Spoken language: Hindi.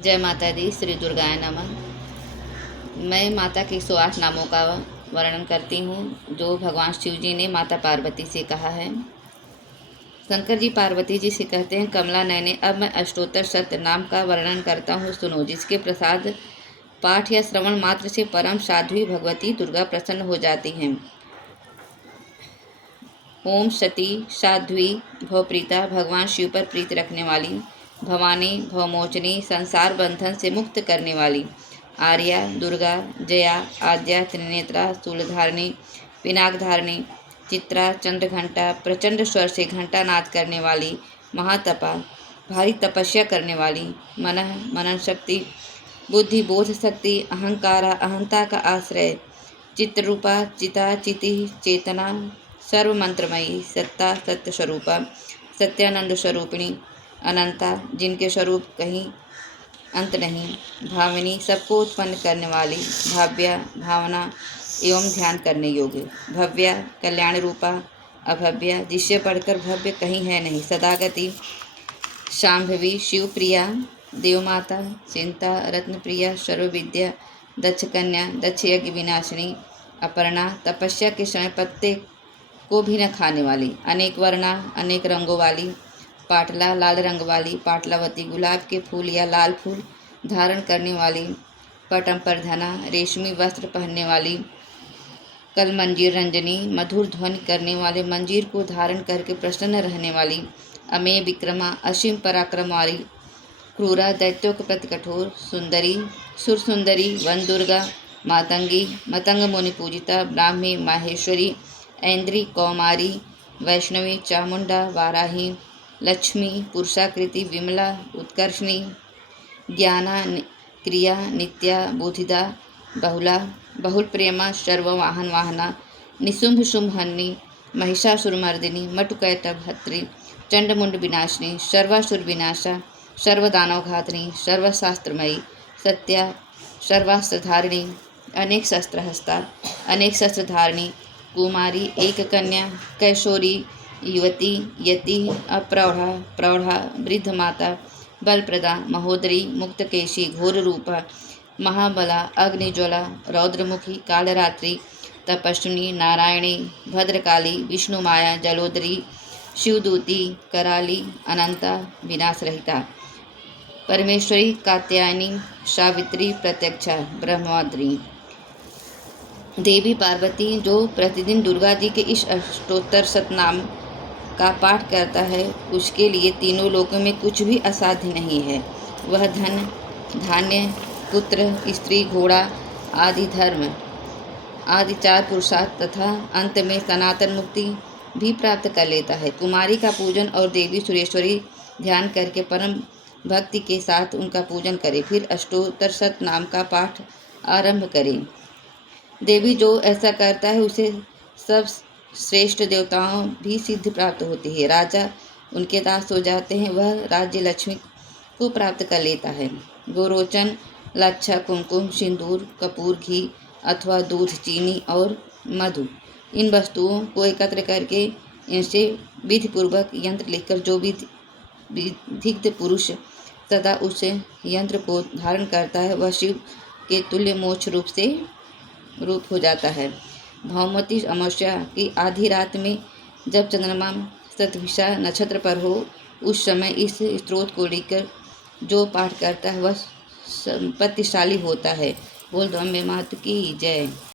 जय माता दी। श्री दुर्गाय नमः। मैं माता के 108 नामों का वर्णन करती हूँ जो भगवान शिव जी ने माता पार्वती से कहा है। शंकर जी पार्वती जी से कहते हैं, कमला नयने अब मैं अष्टोत्तर सत्य नाम का वर्णन करता हूँ, सुनो। जिसके प्रसाद पाठ या श्रवण मात्र से परम साध्वी भगवती दुर्गा प्रसन्न हो जाती हैं। ओम सती साध्वी भवप्रीता, भगवान शिव पर प्रीत रखने वाली, भवानी भवमोचनी, संसार बंधन से मुक्त करने वाली, आर्या दुर्गा, जया आद्या, त्रिनेत्रा, शूलधारिणी, पिनाकधारिणी, चित्रा, चंद्रघंटा, प्रचंड स्वर से घंटा नाद करने वाली, महातपा, भारी तपस्या करने वाली, मनन शक्ति, बुद्धि बोध शक्ति, अहंकारा अहंता का आश्रय, चित्रूपा, चिता चिति चेतना, सर्व मंत्रमयी, सत्ता सत्य स्वरूपा, सत्यानंद स्वरूपिणी, अनंता जिनके स्वरूप कहीं अंत नहीं, भाविनी सबको उत्पन्न करने वाली, भाव्या भावना एवं ध्यान करने योग्य, भव्या कल्याण रूपा, अभव्या जिससे बढ़कर भव्य कहीं है नहीं, सदागति, शांभवी शिवप्रिया, देवमाता, चिंता, रत्नप्रिया, सर्वविद्या, दक्ष कन्या, दक्ष यज्ञ विनाशिनी, अपर्णा तपस्या के समय पत्ते को भी न खाने वाली, अनेक वर्णा अनेक रंगों वाली, पाटला लाल रंग वाली, पाटलावती गुलाब के फूल या लाल फूल धारण करने वाली, पटम पर धना रेशमी वस्त्र पहनने वाली, कल मंजीर रंजनी मधुर ध्वनि करने वाले मंजीर को धारण करके प्रसन्न रहने वाली, अमेय विक्रमा असीम पराक्रम वाली, क्रूरा दैत्यों के प्रति कठोर, सुंदरी सुर सुंदरी, वन दुर्गा, मातंगी मतंग मुनि पूजिता, ब्राह्मी माहेश्वरी, ऐन्द्री कौमारी, वैष्णवी चामुंडा, वाराही, लक्ष्मी पुरुषाकृति, विमला उत्कर्षणी, ज्ञाना क्रिया नित्या, बोधिदा बहुला, बहुल प्रेमा, सर्ववाहन वाहना, निशुंभ शुंभहन्नी, महिषासुरमर्दिनी, मटुकैटभत्री, चंडमुंड विनाशिनी, सर्वासुर विनाशा, सर्वदानव घातनी, सर्वशास्त्रमयी, सत्या सर्वास्त्रधारिणी, अनेक शस्त्रहस्ता, अनेक शस्त्रधारिणी, कुमारी एक कन्या, कैशोरी युवती, यति अप्रौढ़ा, प्रौढ़ा वृद्ध माता, बलप्रदा, महोदरी, मुक्तकेशी, घोर रूपा, महाबला, अग्निज्वला, रौद्रमुखी, कालरात्रि, तपस्विनी, नारायणी, भद्रकाली, विष्णुमाया, जलोदरी, शिवदूती, कराली, अनंता, विनाशरहिता, परमेश्वरी, कात्यायनी, सावित्री, प्रत्यक्षा, ब्रह्माद्री। देवी पार्वती जो प्रतिदिन दुर्गा जी के इस अष्टोत्तर सतनाम का पाठ करता है, उसके लिए तीनों लोकों में कुछ भी असाध्य नहीं है। वह धन धान्य पुत्र स्त्री घोड़ा आदि धर्म आदि 4 पुरुषार्थ तथा अंत में सनातन मुक्ति भी प्राप्त कर लेता है। कुमारी का पूजन और देवी सुरेश्वरी ध्यान करके परम भक्ति के साथ उनका पूजन करें, फिर अष्टोत्तर सत नाम का पाठ आरंभ करें। देवी जो ऐसा करता है उसे सब श्रेष्ठ देवताओं भी सिद्धि प्राप्त होती है। राजा उनके दास हो जाते हैं, वह राज्य लक्ष्मी को प्राप्त कर लेता है। गोरोचन लच्छा कुमकुम सिंदूर कपूर घी अथवा दूध चीनी और मधु, इन वस्तुओं को एकत्र करके इनसे विधिपूर्वक यंत्र लिखकर जो विधिग्ध पुरुष सदा उस यंत्र को धारण करता है, वह शिव के तुल्य मोक्ष रूप हो जाता है। भौमती अमावस्या की आधी रात में जब चंद्रमा शतभिषा नक्षत्र पर हो, उस समय इस स्त्रोत को लेकर जो पाठ करता है वह संपत्तिशाली होता है। बोल दो अम्बे मात की जय।